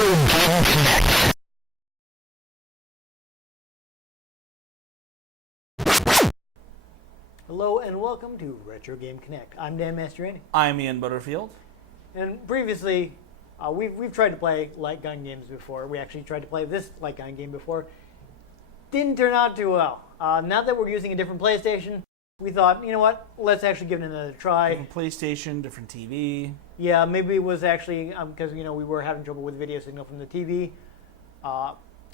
Game Connect. Hello and welcome to Retro Game Connect. I'm Dan Mastriani. I'm Ian Butterfield. And previously, we've tried to play light gun games before. We actually tried to play this light gun game before. Didn't turn out too well. Now that we're using a different PlayStation, we thought, you know what, let's actually give it another try. Different PlayStation, different TV. Yeah, maybe it was actually because we were having trouble with video signal from the TV.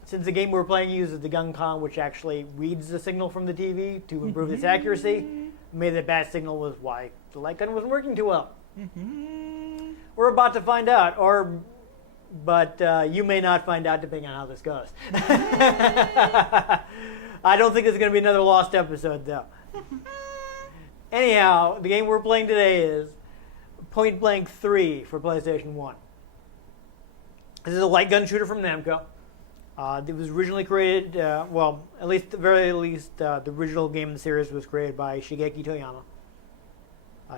Since the game we were playing uses the gun con, which actually reads the signal from the TV to improve its accuracy, maybe the bad signal was why the light gun wasn't working too well. We're about to find out, but you may not find out depending on how this goes. I don't think there's going to be another lost episode, though. Anyhow, the game we're playing today is Point Blank 3 for PlayStation 1. This is a light gun shooter from Namco. It was originally created, at least the original game in the series was created by Shigeki Toyama.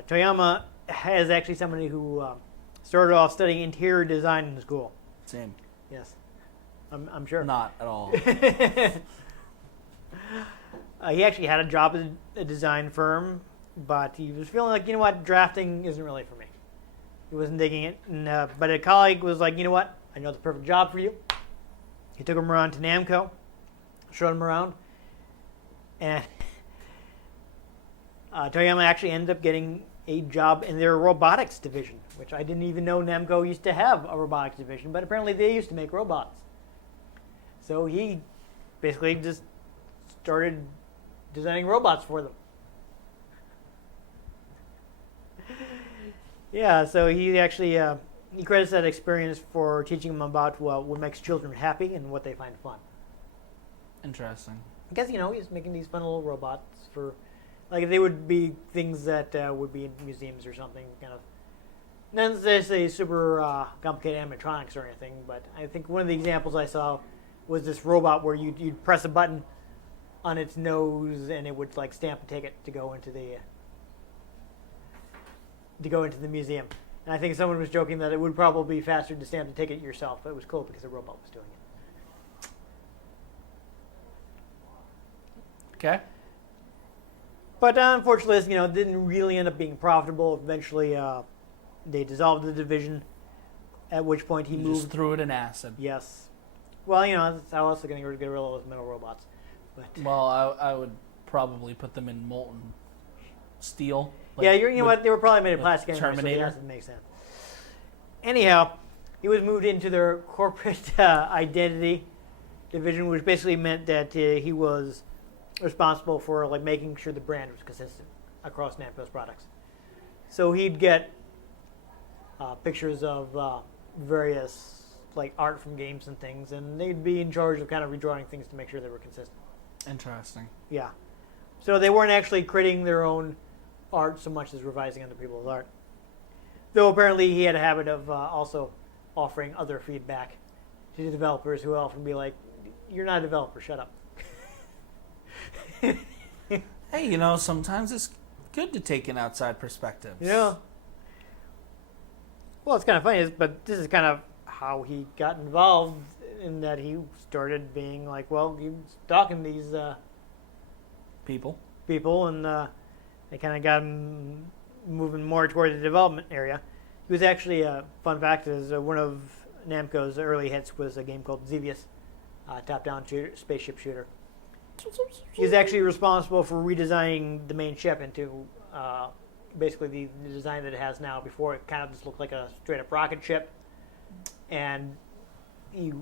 Toyama is actually somebody who started off studying interior design in school. Same. Yes, I'm sure. Not at all. He actually had a job at a design firm, but he was feeling like, you know what, drafting isn't really for me. He wasn't digging it, but a colleague was like, you know what, I know the perfect job for you. He took him around to Namco, showed him around, and Toyama actually ended up getting a job in their robotics division, which I didn't even know Namco used to have a robotics division, but apparently they used to make robots. So he basically just started designing robots for them. Yeah, so he actually he credits that experience for teaching them about what makes children happy and what they find fun. Interesting. I guess, he's making these fun little robots for, like, they would be things that would be in museums or something, kind of. Not necessarily super complicated animatronics or anything, but I think one of the examples I saw was this robot where you'd press a button on its nose and it would, like, stamp a ticket to go into the museum. And I think someone was joking that it would probably be faster to stamp the ticket yourself, but it was cool because the robot was doing it. Okay. But unfortunately, it didn't really end up being profitable. Eventually, they dissolved the division, at which point he moved. Just threw it in acid. Yes. Well, that's how else are going to get rid of those metal robots. But well, I would probably put them in molten steel. Like, yeah, you know what? They were probably made of plastic anyway, so that doesn't make sense. Anyhow, he was moved into their corporate identity division, which basically meant that he was responsible for making sure the brand was consistent across Namco's products. So he'd get pictures of various art from games and things, and they'd be in charge of kind of redrawing things to make sure they were consistent. Interesting. Yeah. So they weren't actually creating their own art so much as revising other people's art. Though apparently he had a habit of also offering other feedback to the developers, who would often be like, "You're not a developer, shut up." Hey, sometimes it's good to take an outside perspective. Yeah. Well, it's kind of funny, but this is kind of how he got involved, in that he started being like, well, he was talking to these people, and they kind of got him moving more toward the development area. He was actually, fun fact is, one of Namco's early hits was a game called Xevious, top-down spaceship shooter. He was actually responsible for redesigning the main ship into basically the design that it has now. Before, it kind of just looked like a straight-up rocket ship, and he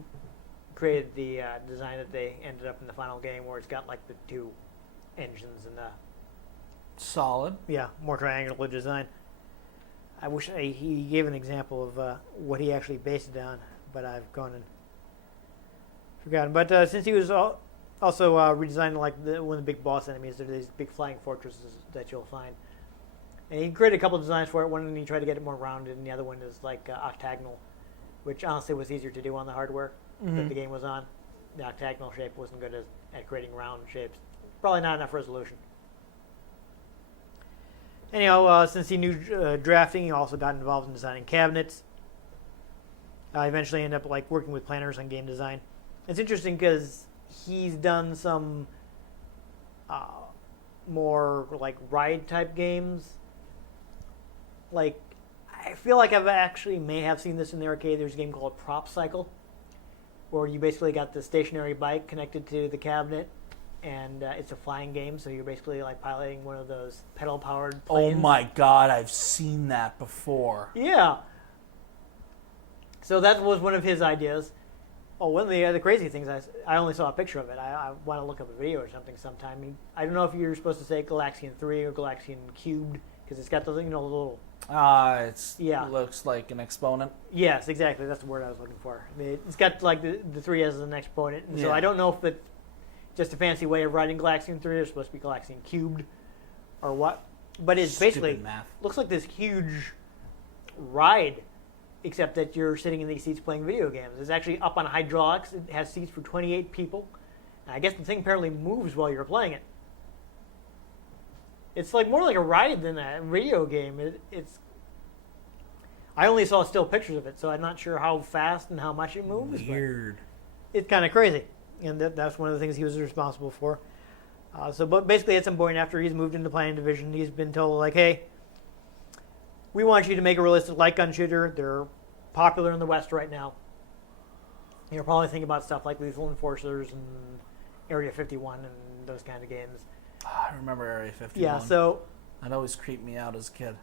created the design that they ended up in the final game, where it's got the two engines and the solid. Yeah, more triangular design. I wish he gave an example of what he actually based it on, but I've gone and forgotten. But since he was also redesigning one of the big boss enemies, there are these big flying fortresses that you'll find. And he created a couple of designs for it. One, he tried to get it more rounded, and the other one is octagonal, which honestly was easier to do on the hardware that the game was on. The octagonal shape wasn't good at creating round shapes. Probably not enough resolution. Anyhow, since he knew drafting, he also got involved in designing cabinets. eventually ended up like working with planners on game design. It's interesting because he's done some more like ride type games. Like, I feel like I've actually may have seen this in the arcade. There's a game called Prop Cycle, where you basically got the stationary bike connected to the cabinet, and it's a flying game. So you're basically like piloting one of those pedal-powered planes. Oh my god, I've seen that before. Yeah. So that was one of his ideas. Oh, one of the other crazy things, I only saw a picture of it. I want to look up a video or something sometime. I don't know if you're supposed to say Galaxian 3 or Galaxian Cubed, because it's got the little... It looks like an exponent. Yes, exactly. That's the word I was looking for. It's got like the 3 as an exponent. And so I don't know if it's just a fancy way of writing Galaxian 3 or it's supposed to be Galaxian Cubed or what. But it's basically looks like this huge ride, except that you're sitting in these seats playing video games. It's actually up on hydraulics. It has seats for 28 people. And I guess the thing apparently moves while you're playing it. It's like more like a ride than a video game. It's. I only saw still pictures of it, so I'm not sure how fast and how much it moves. Weird. It's kind of crazy, and that's one of the things he was responsible for. But basically, at some point after he's moved into planning division, he's been told like, "Hey, we want you to make a realistic light gun shooter. They're popular in the West right now. You're probably thinking about stuff like Lethal Enforcers and Area 51 and those kind of games." I remember Area 51. Yeah, so that always creeped me out as a kid.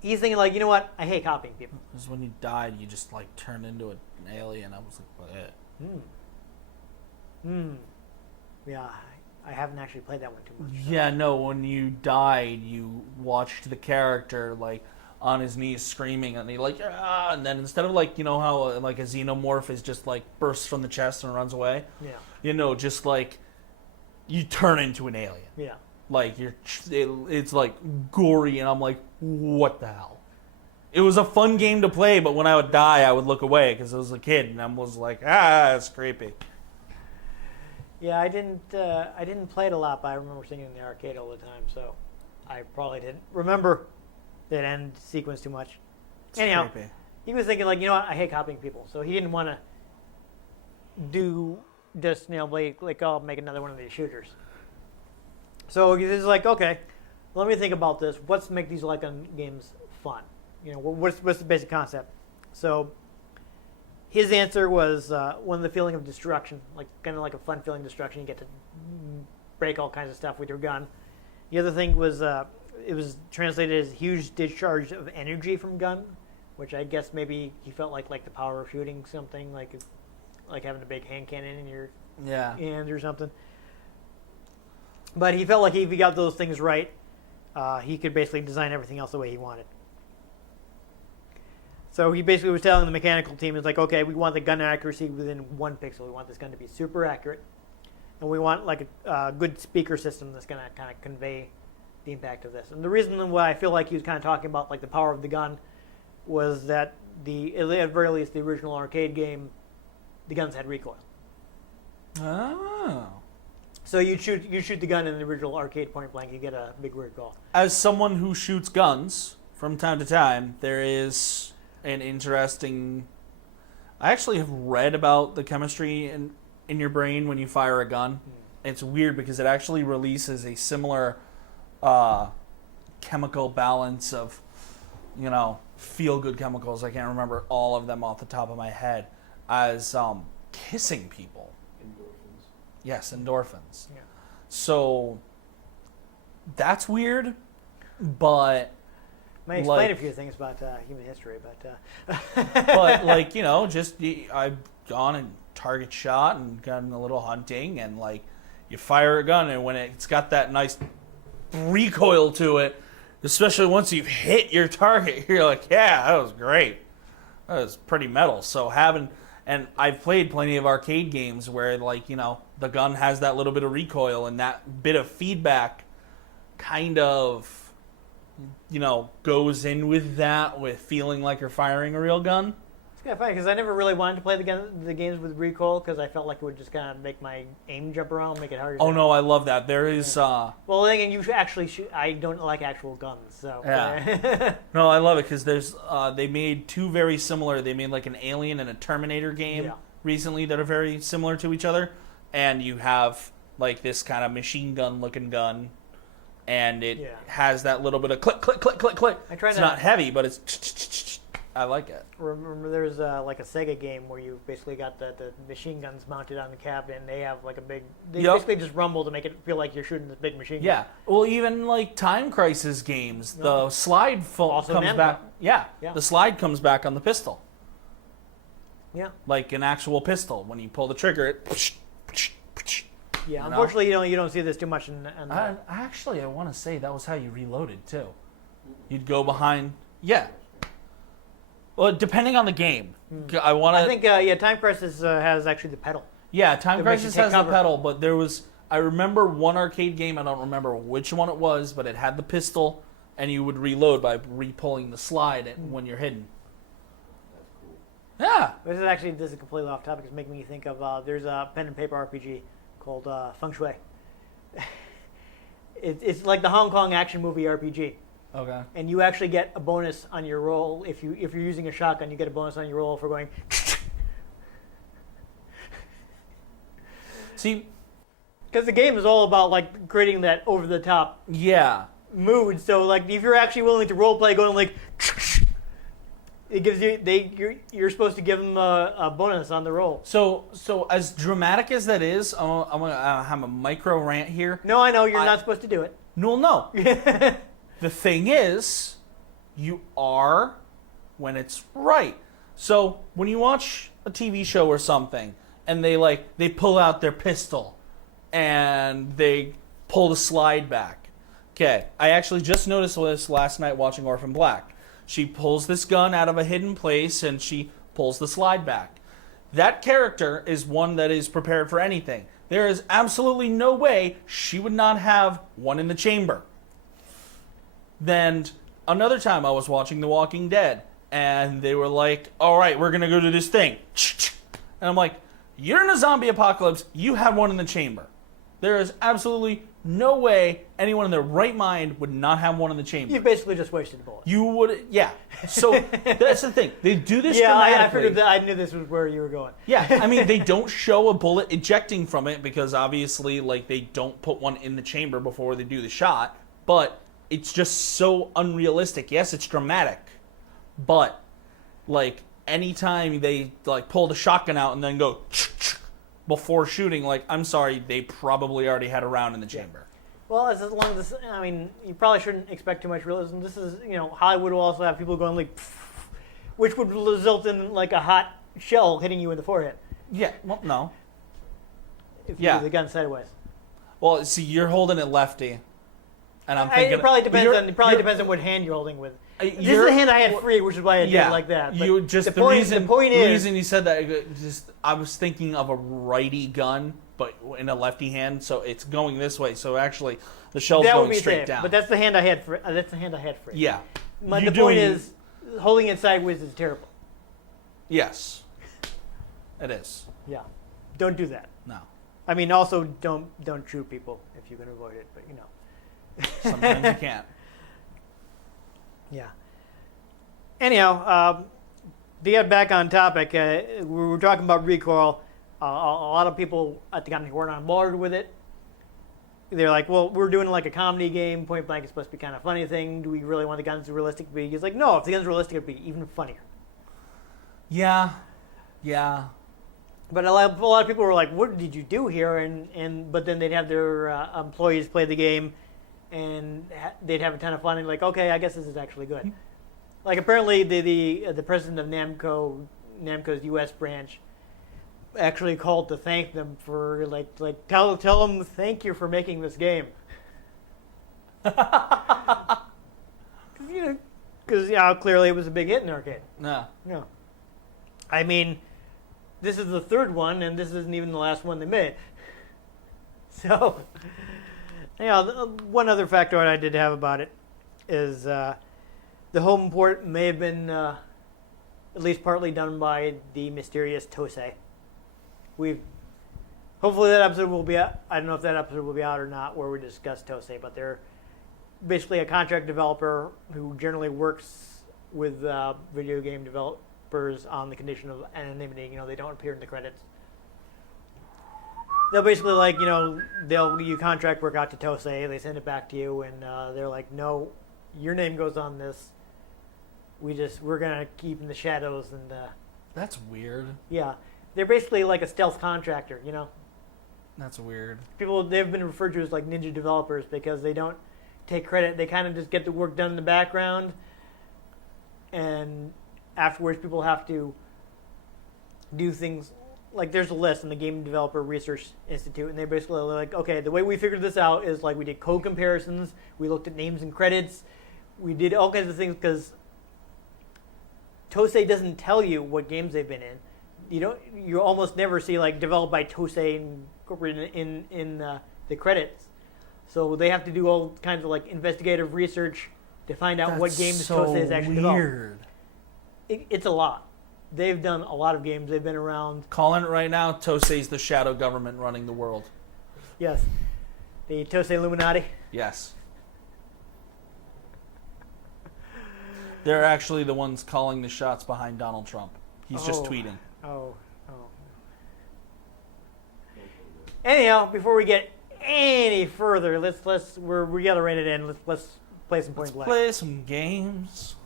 He's thinking like, you know what? I hate copying people. Because when you died, you just like turned into an alien. I was like, what? Yeah, I haven't actually played that one too much. So. Yeah, no. When you died, you watched the character like on his knees screaming, and he like, ah, and then instead of like, you know how like a xenomorph is just like bursts from the chest and runs away. Yeah. You know, just like. You turn into an alien. Yeah. Like, it's like gory, and I'm like, what the hell? It was a fun game to play, but when I would die, I would look away because I was a kid, and I was like, it's creepy. Yeah, I didn't play it a lot, but I remember seeing it in the arcade all the time, so I probably didn't remember that end sequence too much. Anyhow, creepy. He was thinking like, you know what, I hate copying people, so he didn't want to do just like I'll make another one of these shooters. So he's like, okay, let me think about this. What's make these light gun games fun? You know, what's the basic concept? So his answer was one of the feeling of destruction, like kind of like a fun feeling of destruction. You get to break all kinds of stuff with your gun. The other thing was it was translated as huge discharge of energy from gun, which I guess maybe he felt like the power of shooting something like having a big hand cannon in your hand or something. But he felt like if he got those things right, he could basically design everything else the way he wanted. So he basically was telling the mechanical team, it's like, okay, we want the gun accuracy within 1 pixel. We want this gun to be super accurate. And we want like a good speaker system that's going to kind of convey the impact of this. And the reason why I feel like he was kind of talking about like the power of the gun was that at the very least, the original arcade game, the guns had recoil. Oh. So you shoot the gun in the original arcade point blank, you get a big recoil. As someone who shoots guns from time to time, there is an interesting... I actually have read about the chemistry in your brain when you fire a gun. It's weird because it actually releases a similar chemical balance of, you know, feel-good chemicals. I can't remember all of them off the top of my head. As kissing people. Endorphins. Yes, endorphins. Yeah. So that's weird, but may explain a few things about human history, but but like, you know, just I've gone and target shot and done a little hunting, and like you fire a gun, and when it's got that nice recoil to it, especially once you've hit your target, you're like, yeah, that was great. That was pretty metal. So and I've played plenty of arcade games where, like, you know, the gun has that little bit of recoil, and that bit of feedback kind of, you know, goes in with that, with feeling like you're firing a real gun. It's kind of funny because I never really wanted to play the games with recoil because I felt like it would just kind of make my aim jump around, make it harder. Oh no, I love that. There is. Well, then again, you should actually shoot. I don't like actual guns, so. Yeah. No, I love it because there's. They made two very similar. They made like an Alien and a Terminator game recently that are very similar to each other, and you have like this kind of machine gun looking gun, and it has that little bit of click, click, click, click, click. It's not heavy, but it's. I like it. Remember, there's like a Sega game where you basically got the machine guns mounted on the cabinet, and they have like a big. They basically just rumble to make it feel like you're shooting this big machine gun. Yeah. Well, even like Time Crisis games, the slide comes back. Yeah. The slide comes back on the pistol. Yeah. Like an actual pistol. When you pull the trigger, it. Yeah. Unfortunately, you don't see this too much in. Actually, I want to say that was how you reloaded too. You'd go behind. Yeah. Well, depending on the game, I think Time Crisis has actually the pedal. Yeah, Time Crisis has the pedal, but there was. I remember one arcade game. I don't remember which one it was, but it had the pistol, and you would reload by re-pulling the slide when you're hidden. Yeah. This is completely off topic. It's making me think of there's a pen and paper RPG called Feng Shui. It's like the Hong Kong action movie RPG. Okay. And you actually get a bonus on your roll if you're using a shotgun. You get a bonus on your roll for going. See, because the game is all about like creating that over the top mood. So like if you're actually willing to role play, going like, it gives you're supposed to give them a bonus on the roll. So as dramatic as that is, I'm gonna have a micro rant here. No, I know you're not supposed to do it. No. The thing is, you are when it's right. So when you watch a TV show or something, and they pull out their pistol, and they pull the slide back. Okay, I actually just noticed this last night watching Orphan Black. She pulls this gun out of a hidden place, and she pulls the slide back. That character is one that is prepared for anything. There is absolutely no way she would not have one in the chamber. Then another time I was watching The Walking Dead, and they were like, all right, we're going to go do this thing. And I'm like, you're in a zombie apocalypse. You have one in the chamber. There is absolutely no way anyone in their right mind would not have one in the chamber. You basically just wasted a bullet. You would, yeah. So that's the thing. They do this dramatically. I figured that. I knew this was where you were going. Yeah, I mean, they don't show a bullet ejecting from it because obviously, like, they don't put one in the chamber before they do the shot. But it's just so unrealistic. Yes, it's dramatic, but like anytime they like pull the shotgun out and then go before shooting, like I'm sorry, they probably already had a round in the chamber. Well, as long as I mean, you probably shouldn't expect too much realism. This is Hollywood will also have people going like, which would result in like a hot shell hitting you in the forehead. Yeah. Well, no. If you do the gun sideways. Well, see, you're holding it lefty. And I'm thinking, it probably depends on what hand you're holding with. This is the hand I had free, which is why I did it like that. But the reason you said that, I was thinking of a righty gun, but in a lefty hand, so it's going this way. So actually, the shell's going straight down. But that's the hand I had free. Yeah. The point is, holding it sideways is terrible. Yes, it is. Yeah, don't do that. No. I mean, also don't shoot people if you can avoid it, but Sometimes you can't. Yeah. Anyhow, to get back on topic, we were talking about recoil. A lot of people at the company weren't on board with it. They're like, well, we're doing like a comedy game. Point blank is supposed to be kind of funny thing. Do we really want the guns realistic to be? He's like, no, if the guns realistic, it'd be even funnier. Yeah. But a lot of people were like, what did you do here? But then they'd have their employees play the game, and they'd have a ton of fun. And like, okay, I guess this is actually good. Like apparently the president of Namco's U.S. branch, actually called to thank them for like tell them thank you for making this game. Because clearly it was a big hit in the arcade. No. I mean, this is the third one, and this isn't even the last one they made. So, one other factoid I did have about it is the home port may have been at least partly done by the mysterious Tosei. Hopefully that episode will be out. I don't know if that episode will be out or not, where we discuss Tosei, but they're basically a contract developer who generally works with video game developers on the condition of anonymity. They don't appear in the credits. They'll basically you contract work out to Tosei, they send it back to you, and they're like, no, your name goes on this. We're gonna keep in the shadows, and That's weird. yeah, they're basically like a stealth contractor. That's weird. They've been referred to as like ninja developers because they don't take credit. They kind of just get the work done in the background, and afterwards people have to do things. Like there's a list in the Game Developer Research Institute, and they basically are like, okay, the way we figured this out is like we did code comparisons, we looked at names and credits, we did all kinds of things because Tosei doesn't tell you what games they've been in. You almost never see like developed by Tosei incorporated in the credits. So they have to do all kinds of like investigative research to find out what games Tosei has actually developed. It's a lot. They've done a lot of games. They've been around. Calling it right now, Tosei's the shadow government running the world. Yes. The Tosei Illuminati. Yes. They're actually the ones calling the shots behind Donald Trump. He's just tweeting. Oh. Anyhow, before we get any further, we gotta rein it in. Let's play some point blank. Play some games.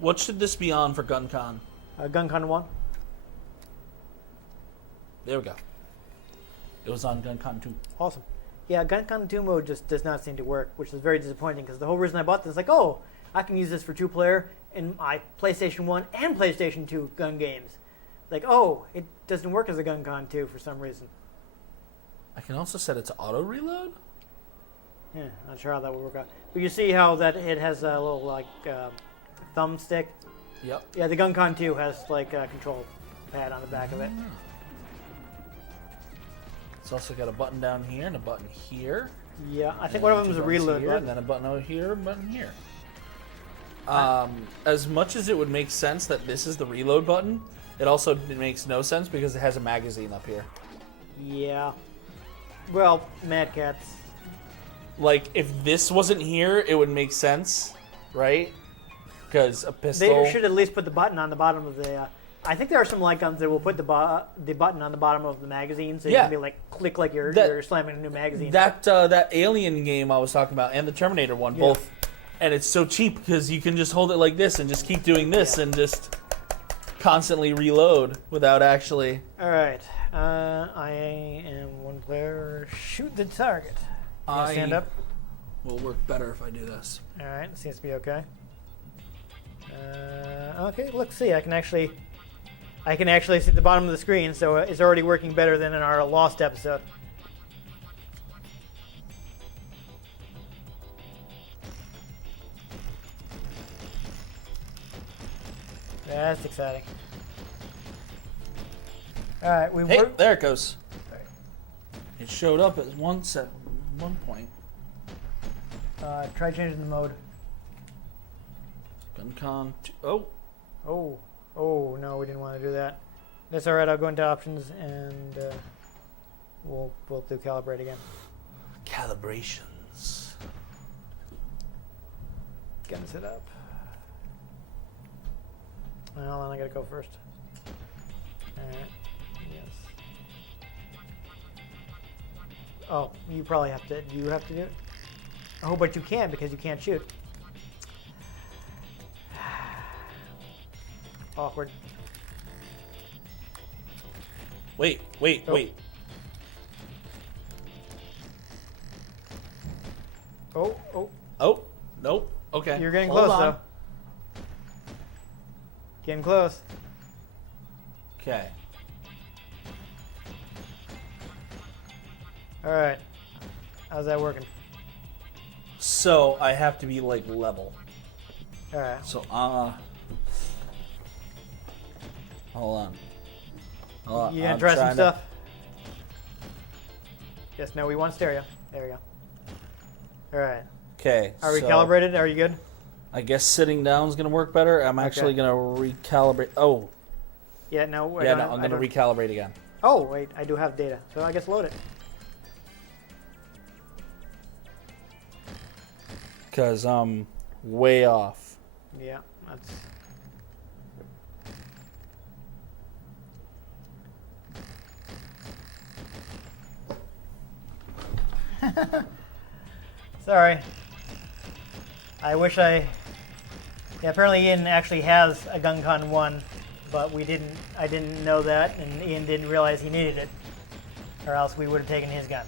What should this be on for GunCon? GunCon 1. There we go. It was on GunCon 2. Awesome. Yeah, GunCon 2 mode just does not seem to work, which is very disappointing because the whole reason I bought this is like, oh, I can use this for 2-player in my PlayStation 1 and PlayStation 2 gun games. Like, oh, it doesn't work as a GunCon 2 for some reason. I can also set it to auto reload. Yeah, not sure how that would work out. But you see how that it has a little like thumbstick. Yep. Yeah, the GunCon 2 has like a control pad on the back of it. It's also got a button down here and a button here. Yeah, I think one of them is a reload here, button. and then a button over here, a button here. As much as it would make sense that this is the reload button, it makes no sense because it has a magazine up here. Yeah. Well, Mad Catz. Like, if this wasn't here, it would make sense, right? Because a pistol... They should at least put the button on the bottom of the... I think there are some light guns that will put the button on the bottom of the magazine, so you can be like, click like you're slamming a new magazine. That Alien game I was talking about, and the Terminator one, both... And it's so cheap because you can just hold it like this and just keep doing this and just constantly reload without actually... All right. I am one player. Shoot the target. Stand up. Will work better if I do this. All right. It seems to be okay. Okay. Let's see. I can actually see the bottom of the screen, so it's already working better than in our Lost episode. That's exciting. All right, there it goes. It showed up at one point. Try changing the mode. GunCon 2. Oh no, we didn't want to do that. That's all right. I'll go into options and we'll do calibrate again. Calibrations. Gun set up. Well, then I gotta go first. Alright. Yes. Oh, you probably have to. Do you have to do it? Oh, but you can't because you can't shoot. Awkward. Wait. Oh, nope. Okay. You're getting Hold close, on. though. Getting close. Okay. All right. How's that working? So I have to be like level. All right. So hold on. You gonna try some stuff? Yes. No. We want stereo. There we go. All right. Okay. Are we calibrated? Are you good? I guess sitting down is going to work better. I'm actually going to recalibrate. Oh, Yeah, no. yeah, no, I'm going to recalibrate again. Oh, wait, I do have data, so I guess load it. Because I'm way off. Yeah, that's... Sorry. I wish I... Yeah, apparently Ian actually has a GunCon 1, but I didn't know that, and Ian didn't realize he needed it, or else we would have taken his gun.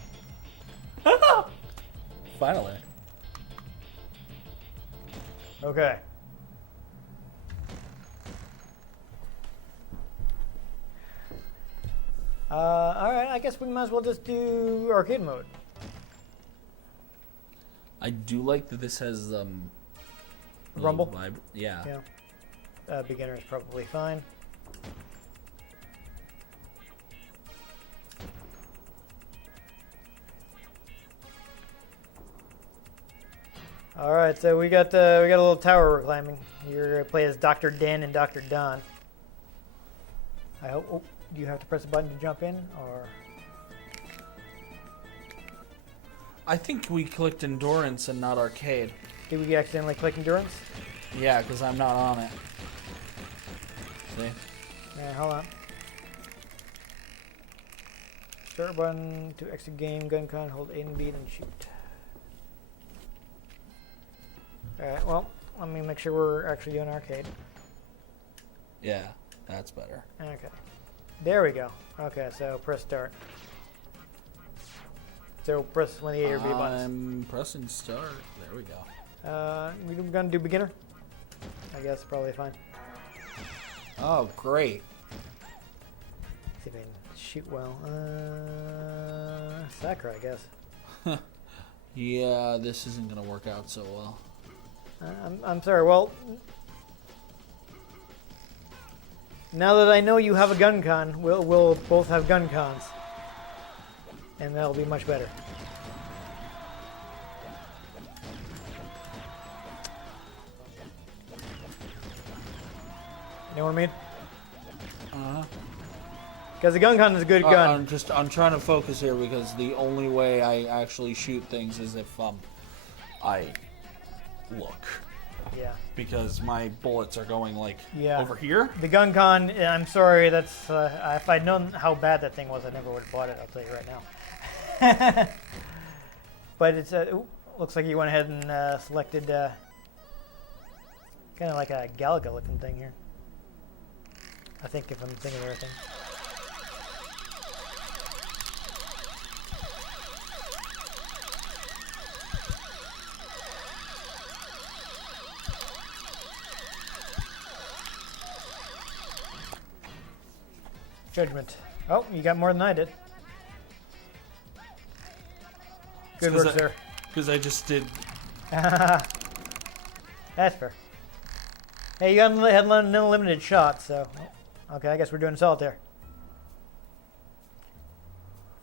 Finally. Okay. Alright, I guess we might as well just do arcade mode. I do like that this has Rumble? Yeah. Yeah. Beginner is probably fine. All right, so we got a little tower we're climbing. You're gonna play as Dr. Dan and Dr. Don. I hope. Oh, do you have to press a button to jump in, or? I think we clicked endurance and not arcade. Did we accidentally click endurance? Yeah, because I'm not on it. See? Yeah, hold on. Start button to exit game. Gun con. Hold A and B and shoot. Alright, well, let me make sure we're actually doing arcade. Yeah, that's better. Okay. There we go. Okay, so press start. So press one of the A or B buttons. I'm pressing start. There we go. We're gonna do beginner? I guess probably fine. Oh, great. See if I can shoot well. Sakura, I guess. Yeah, this isn't gonna work out so well. I'm sorry. Well, now that I know you have a gun con, we'll both have gun cons, and that'll be much better. You know what I mean? Because the gun con is a good gun. I'm trying to focus here because the only way I actually shoot things is if I look. Yeah. Because my bullets are going like Yeah. over here. The gun con, I'm sorry, that's if I'd known how bad that thing was, I never would have bought it, I'll tell you right now. But it's looks like you went ahead and selected kind of like a Galaga looking thing here. I think if I'm thinking of everything. Judgment. Oh, you got more than I did. Good work, sir. Because I just did. That's fair. Hey, you had an unlimited shot, so... Okay, I guess we're doing solitaire.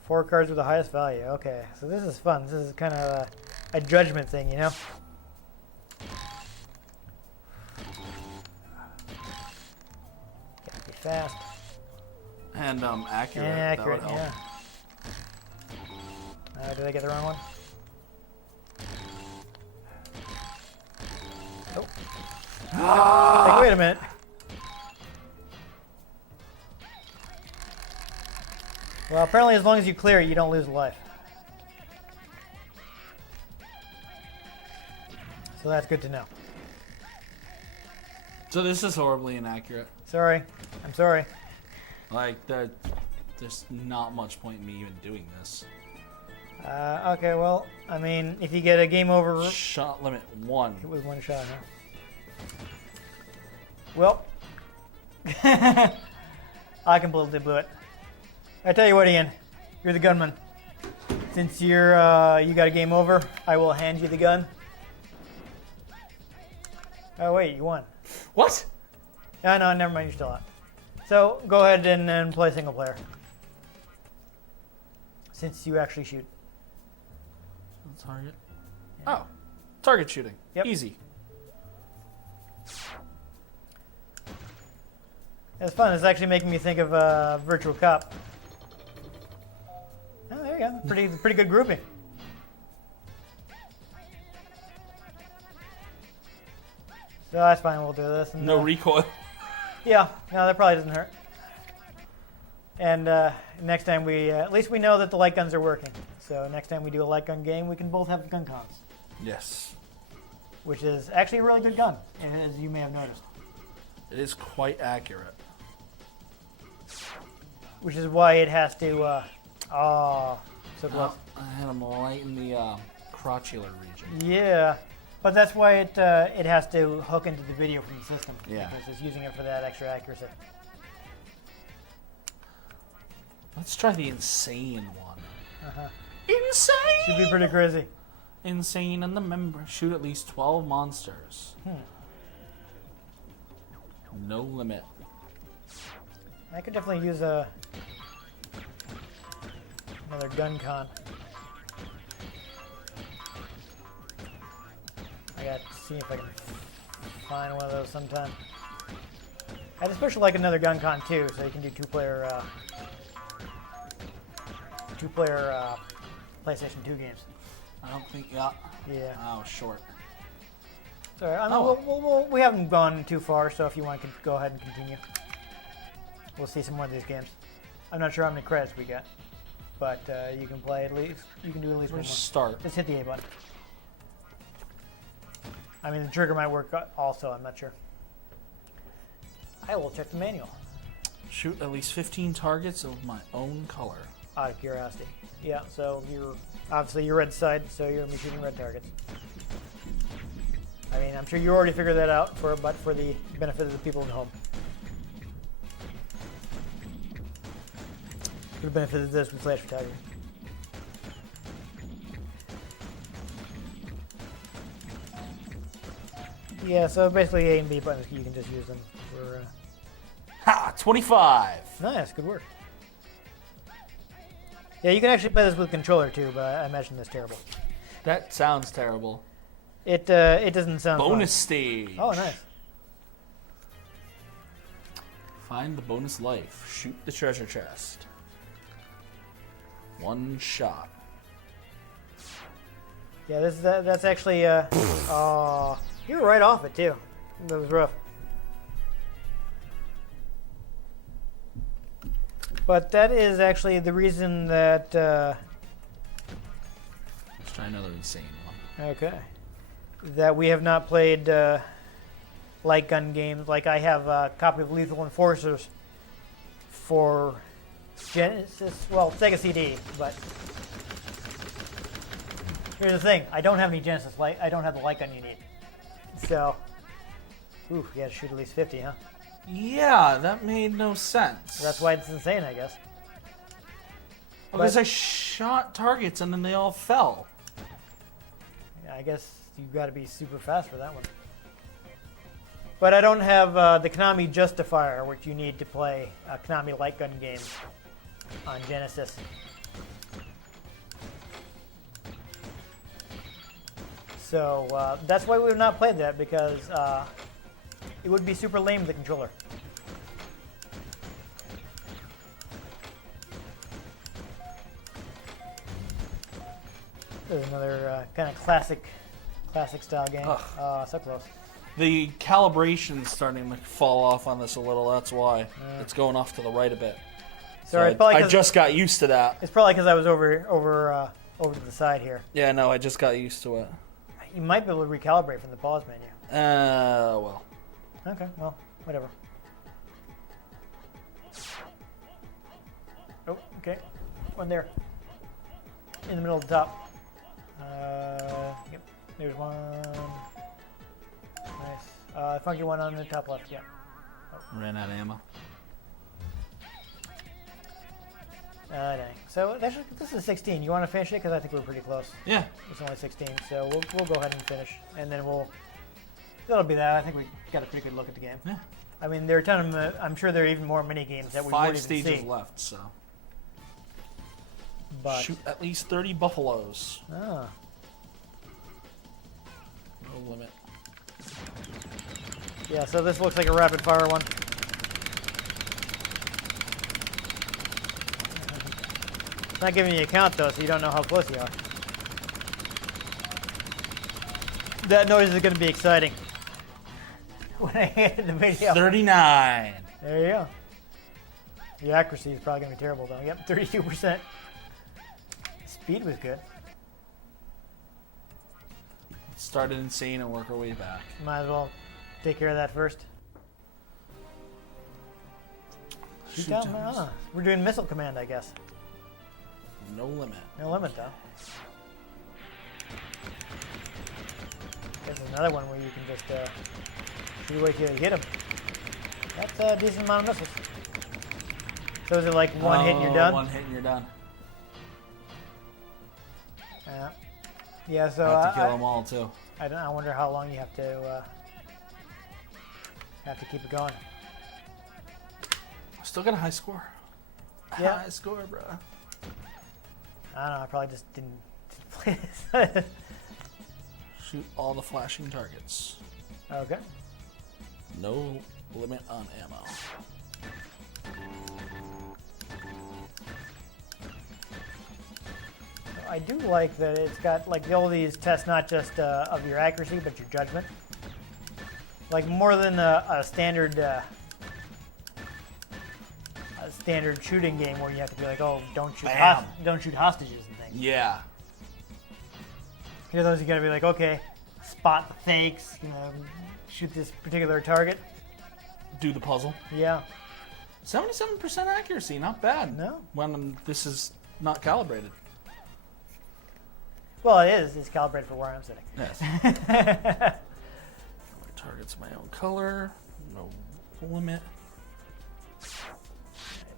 4 cards with the highest value. Okay, so this is fun. This is kind of a judgment thing, you know? Gotta be fast. And accurate. And accurate, that would help. yeah. Did I get the wrong one? Oh. Like, wait a minute. Well, apparently as long as you clear it, you don't lose life. So that's good to know. So this is horribly inaccurate. Sorry. I'm sorry. Like, there's not much point in me even doing this. Okay, well, I mean, if you get a game over... Shot limit 1. It was one shot, huh? Well, I completely blew it. I tell you what, Ian, you're the gunman. Since you got a game over, I will hand you the gun. Oh wait, you won. What? Oh, no, never mind, you're still out. So go ahead and play single player. Since you actually shoot. Target. Yeah. Oh, target shooting. Yep. Easy. It's fun. It's actually making me think of Virtual Cop. Oh, there you go. Pretty good grouping. So that's fine. We'll do this. And, No recoil. Yeah. No, that probably doesn't hurt. And next time at least we know that the light guns are working. So next time we do a light gun game, we can both have gun cons. Yes. Which is actually a really good gun, as you may have noticed. It is quite accurate. Which is why it has to. So close. I had him right in the crotchular region. Yeah, but that's why it has to hook into the video from the system. Yeah. Because it's using it for that extra accuracy. Let's try the insane one. Uh-huh. Insane! Should be pretty crazy. Insane and the member. Shoot at least 12 monsters. No limit. I could definitely use another gun con. I got to see if I can find one of those sometime. I'd especially like another gun con too, so you can do two-player PlayStation 2 games. I don't think. Yeah. Yeah. Oh, short. Sorry, I mean, we haven't gone too far, so if you want to go ahead and continue, we'll see some more of these games. I'm not sure how many credits we got, but you can play at least. You can do at least one more. Start. Just hit the A button. I mean, the trigger might work also. I'm not sure. I will check the manual. Shoot at least 15 targets of my own color. Out of curiosity. Yeah. So you're obviously your red side, so you're gonna be shooting red targets. I mean, I'm sure you already figured that out, but for the benefit of the people at home. For the benefit of this with flash photography. Yeah, so basically A and B buttons, you can just use them for... Ha! 25! Nice, good work. Yeah, you can actually play this with a controller too, but I imagine that's terrible. That sounds terrible. It doesn't sound Bonus fun. stage. Oh, nice. Find the bonus life. Shoot the treasure chest. One shot. Yeah, that's actually oh, you were right off it too. That was rough. But that is actually the reason that Let's try another insane one. okay, that we have not played light gun games. Like I have a copy of Lethal Enforcers for Genesis, well, Sega CD, but here's the thing: I don't have any Genesis light. I don't have the light gun you need. So, ooh, you got to shoot at least 50, huh? Yeah, that made no sense. That's why it's insane, I guess. Because I shot targets and then they all fell. I guess you got to be super fast for that one. But I don't have the Konami Justifier, which you need to play a Konami light gun game on Genesis. So that's why we've not played that, because it would be super lame with the controller. There's another kind of classic style game. So close. The calibration's starting to fall off on this a little, that's why. It's going off to the right a bit. Sorry, So I just got used to that. It's probably because I was over to the side here. Yeah, no, I just got used to it. You might be able to recalibrate from the pause menu. Well. Okay, well, whatever. Oh, okay. One there. In the middle of the top. Yep. There's one. Nice. Funky one on the top left, yeah. Oh. Ran out of ammo. Dang. So this is 16. You want to finish it? Because I think we're pretty close. Yeah. It's only 16, so we'll go ahead and finish. And then that'll be that. I think we got a pretty good look at the game. Yeah. I mean, there are a ton of, I'm sure there are even more mini games that we won't even see. 5 stages left, so. But, shoot at least 30 buffaloes. ah. No limit. Yeah, so this looks like a rapid fire one. It's not giving you a count though, so you don't know how close you are. That noise is going to be exciting. When I hit the video. 39. There you go. The accuracy is probably going to be terrible though. Yep, 32%. Speed was good. Let's start at insane and work our way back. Might as well take care of that first. Shoot down. We're doing missile command, I guess. No limit. No limit though. There's another one where you can just shoot away till you hit them. That's a decent amount of missiles. So is it like one hit and you're done? One hit and you're done. Yeah, so I have to kill them all too. I wonder how long you have to keep it going. I still got a high score. Yeah. High score, bro. I don't know. I probably just didn't play this. Shoot all the flashing targets. Okay. No limit on ammo. I do like that it's got like all these tests, not just of your accuracy, but your judgment. Like more than a standard shooting game where you have to be like, oh, don't shoot hostages and things. Yeah. Here, those you got to be like, okay, spot the fakes, shoot this particular target. Do the puzzle. Yeah. 77% accuracy, not bad. No. When this is not calibrated. Well, it is. It's calibrated for where I'm sitting. Yes. Target's my own color. No limit.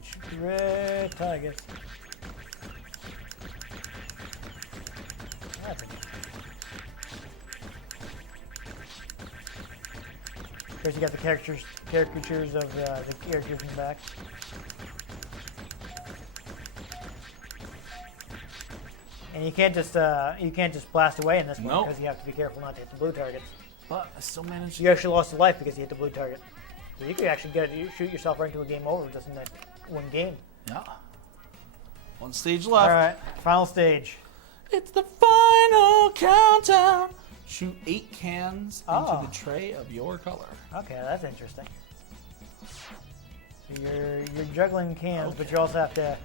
Shoot red targets. What happened? Of course, you got the caricatures of the characters in the back. And you can't just blast away in this one because you have to be careful not to hit the blue targets. But I still managed. You actually lost a life because you hit the blue target. So you could actually shoot yourself right into a game over just in that one game. Yeah. One stage left. All right, final stage. It's the final countdown. Shoot 8 cans into the tray of your color. Okay, that's interesting. So you're juggling cans, but you also have to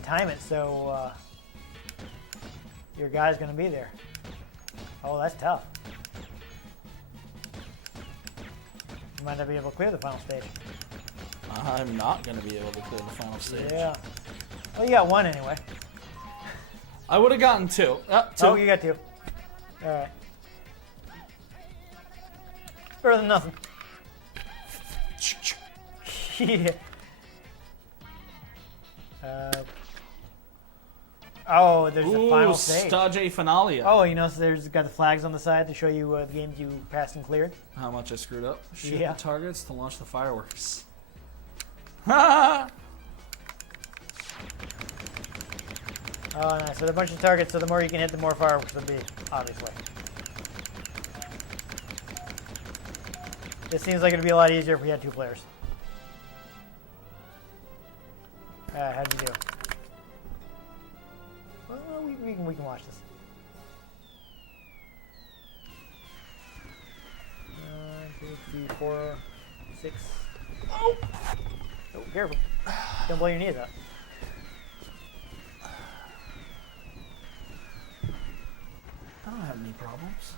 time it so your guy's going to be there. Oh, that's tough. You might not be able to clear the final stage. I'm not going to be able to clear the final stage. Yeah. Well, you got one anyway. I would have gotten 2. 2. Oh, you got 2. All right. Better than nothing. Yeah. Oh, there's a final stage. Stage finale. Oh, so there's got the flags on the side to show you the games you passed and cleared. How much I screwed up. Shoot Yeah. the targets to launch the fireworks. Ha! Oh, nice. So there are a bunch of targets, so the more you can hit, the more fireworks will be, obviously. This seems like it'd be a lot easier if we had 2 players. How'd you do? Well, we can watch this. 1, 2, 3, 4, 6. Oh! Oh, careful. Don't blow your knees out. I don't have any problems.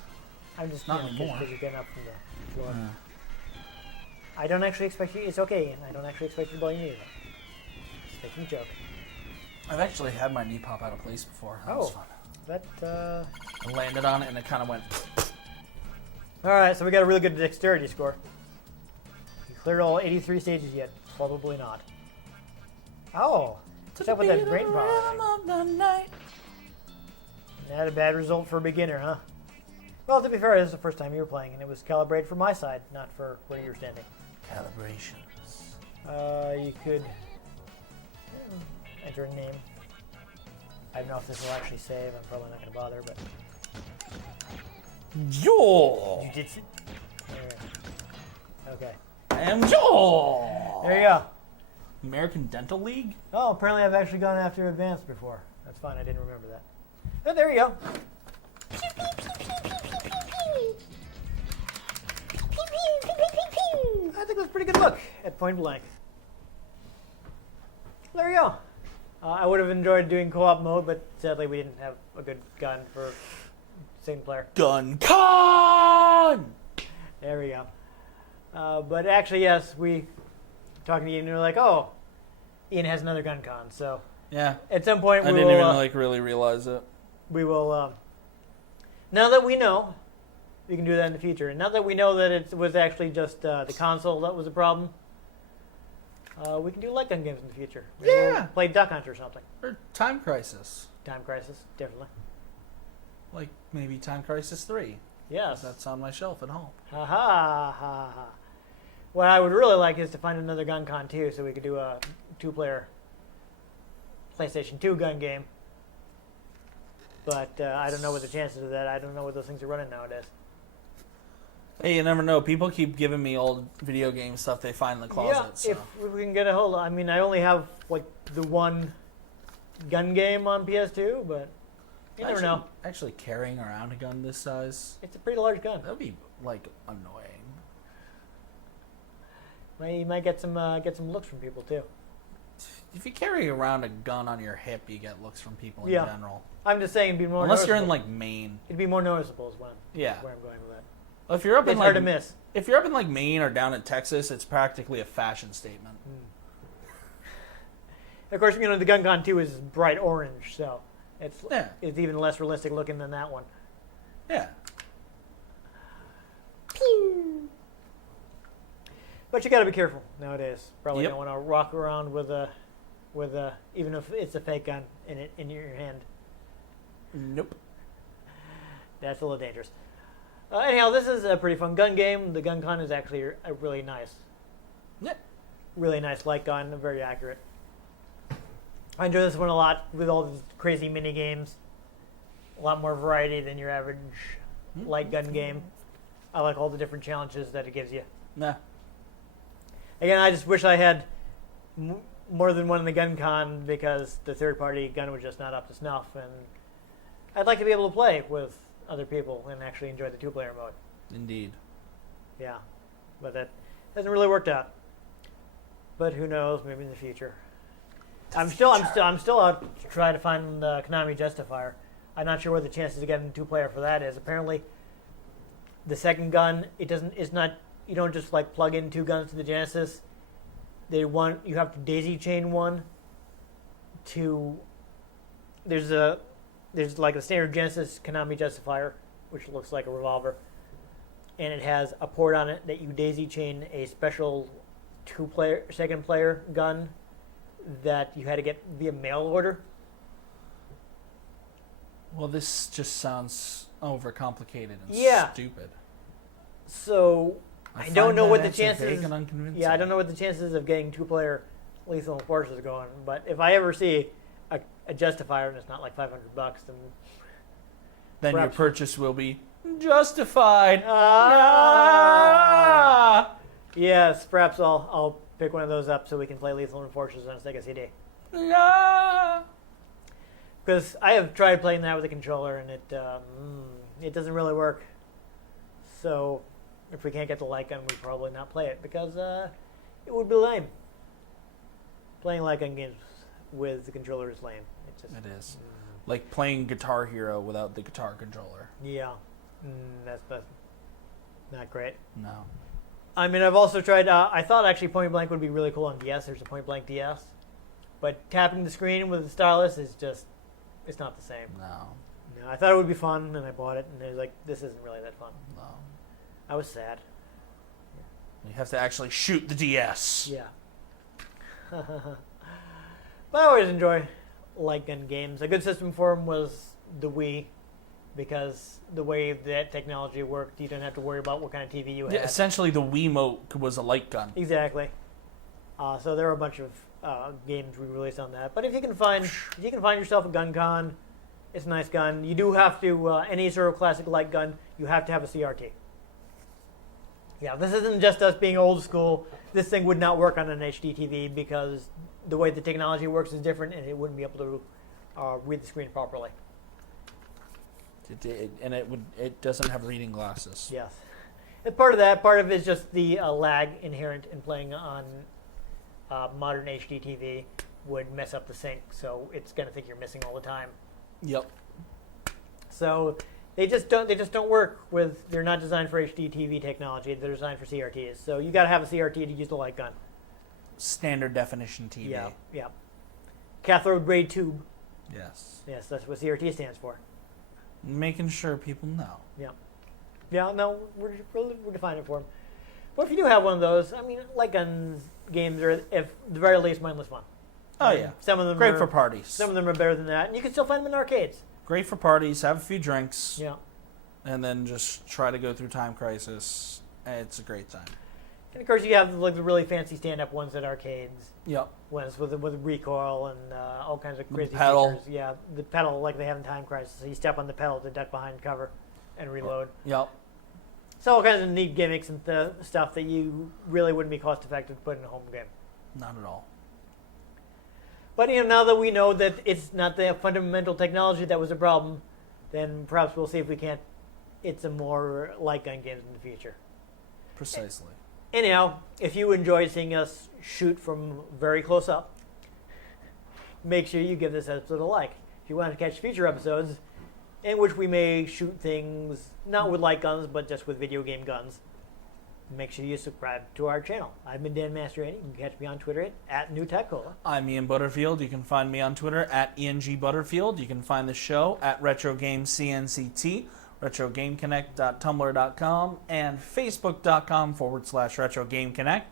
I'm just Not anymore. because you're getting up from the floor. I don't actually expect you. It's okay, Ian. I don't actually expect you to blow your knees out. Just making a joke. I've actually had my knee pop out of place before. That was fun. I landed on it and it kind of went. All right, so we got a really good dexterity score. You cleared all 83 stages yet? Probably not. Oh, what's up with that brain problem? Not a bad result for a beginner, huh? Well, to be fair, this is the first time you were playing, and it was calibrated for my side, not for where you were standing. Calibrations. You could enter a name. I don't know if this will actually save. I'm probably not going to bother, but... Yo! You did... Right. Okay. Oh. There you go. American Dental League? Oh, apparently I've actually gone after Advanced before. That's fine. I didn't remember that. Oh, there you go. I think that's a pretty good look at point blank. There you go. I would have enjoyed doing co-op mode, but sadly we didn't have a good gun for single player. Gun con! There we go. But actually, yes, we talking to Ian, and we were like, oh, Ian has another gun con. So Yeah. at some point I we didn't will, even really realize it. we will. Now that we know, we can do that in the future. And now that we know that it was actually just the console that was a problem, we can do light gun games in the future. Maybe Yeah. we'll play Duck Hunt or something. Or Time Crisis. Time Crisis, definitely. Like maybe Time Crisis 3. Yes. That's on my shelf at home. Ha ha ha ha. What I would really like is to find another gun con too, so we could do a 2-player PlayStation 2 gun game. But I don't know what the chances of that. I don't know what those things are running nowadays. Hey, you never know. People keep giving me old video game stuff they find in the closet. Yeah, So. if we can get a hold of. I mean, I only have like the one gun game on PS2, but you never know. Actually, carrying around a gun this size, It's a pretty large gun. that'd be like annoying. You might get some looks from people too. If you carry around a gun on your hip, you get looks from people in Yeah. general. I'm just saying, it'd be more. Unless you're in noticeable. like Maine. It'd be more noticeable is where Yeah. I'm going with that. Well, if you're up in It's like hard to miss. if you're up in like Maine or down in Texas, it's practically a fashion statement. Of course, the gun con 2 is bright orange, so it's Yeah. even less realistic looking than that one. Yeah. But you got to be careful nowadays. Probably Yep. don't want to walk around with a even if it's a fake gun in your hand. Nope. That's a little dangerous. Anyhow, this is a pretty fun gun game. The gun con is actually a really nice light gun, very accurate. I enjoy this one a lot with all these crazy mini games. A lot more variety than your average light gun game. I like all the different challenges that it gives you. Nah. Again, I just wish I had more than one in the gun con because the third-party gun was just not up to snuff, and I'd like to be able to play with other people and actually enjoy the 2-player mode. Indeed. Yeah, but that hasn't really worked out. But who knows? Maybe in the future. I'm still out to try to find the Konami Justifier. I'm not sure what the chances of getting a 2-player for that is. Apparently, the second gun it's not. You don't just like plug in 2 guns to the Genesis. You have to daisy chain one to. There's like a standard Genesis Konami Justifier, which looks like a revolver, and it has a port on it that you daisy chain a special second player gun that you had to get via mail order. Well, this just sounds overcomplicated and Yeah. stupid. So I don't find know that what the answer chances. vague and unconvincing. Yeah, I don't know what the chances of getting 2-player Lethal Enforcers are going. But if I ever see a Justifier and it's not like $500, Then your perhaps- purchase will be justified. Yes, perhaps I'll pick one of those up so we can play Lethal Enforcers on a Sega CD. Ah. Because I have tried playing that with a controller and it doesn't really work. So if we can't get the light gun, we'd probably not play it because it would be lame. Playing light gun games with the controller is lame. It is. Like playing Guitar Hero without the guitar controller. Yeah, that's not great. No. I mean, I've also tried. I thought actually Point Blank would be really cool on DS. There's a Point Blank DS, but tapping the screen with the stylus is it's not the same. No. No, I thought it would be fun, and I bought it, and it was like, this isn't really that fun. No. I was sad. You have to actually shoot the DS. Yeah. But I always enjoy light gun games. A good system for them was the Wii, because the way that technology worked, you didn't have to worry about what kind of TV you had. Yeah, essentially, the Wiimote was a light gun. Exactly. So there are a bunch of games we released on that. But if you can find yourself a gun con, it's a nice gun. You do have to any sort of classic light gun. You have to have a CRT. Yeah, this isn't just us being old school. This thing would not work on an HD TV because the way the technology works is different, and it wouldn't be able to read the screen properly. It doesn't have reading glasses. Yes. And part of that, part of it is just the lag inherent in playing on modern HD TV would mess up the sync, so it's going to think you're missing all the time. Yep. So they just don't work with. They're not designed for HD TV technology. They're designed for CRTs. So you got to have a CRT to use the light gun. Standard definition TV. Yeah, yeah. Cathode ray tube. Yes. Yes, that's what CRT stands for. Making sure people know. Yeah. Yeah, no, we're defining it for them. But if you do have one of those, I mean, light guns games are, if at the very least, mindless fun. Oh, yeah. Some of them Great are, for parties. Some of them are better than that, and you can still find them in arcades. Great for parties. Have a few drinks. Yeah. And then just try to go through Time Crisis. It's a great time. And of course, you have like the really fancy stand-up ones at arcades. Yep. Ones with recoil and all kinds of crazy pedal. features. Yeah, the pedal like they have in Time Crisis. So you step on the pedal to duck behind cover and reload. Yep. So all kinds of neat gimmicks and stuff that you really wouldn't be cost-effective to put in a home game. Not at all. But now that we know that it's not the fundamental technology that was a problem, then perhaps we'll see if we can't get some more light gun games in the future. Precisely. Anyhow, if you enjoyed seeing us shoot from very close up, make sure you give this episode a like. If you want to catch future episodes, in which we may shoot things not with light guns, but just with video game guns, make sure you subscribe to our channel. I've been Dan Mastriani. You can catch me on Twitter at NewTechCola. I'm Ian Butterfield. You can find me on Twitter at ENG You can find the show at RetroGameCNCT, RetroGameConnect.tumblr.com, and Facebook.com/RetroGameConnect.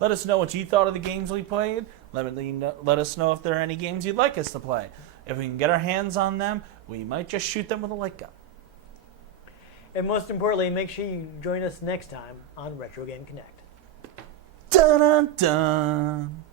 Let us know what you thought of the games we played. Let us know if there are any games you'd like us to play. If we can get our hands on them, we might just shoot them with a light gun. And most importantly, make sure you join us next time on Retro Game Connect. Dun dun dun.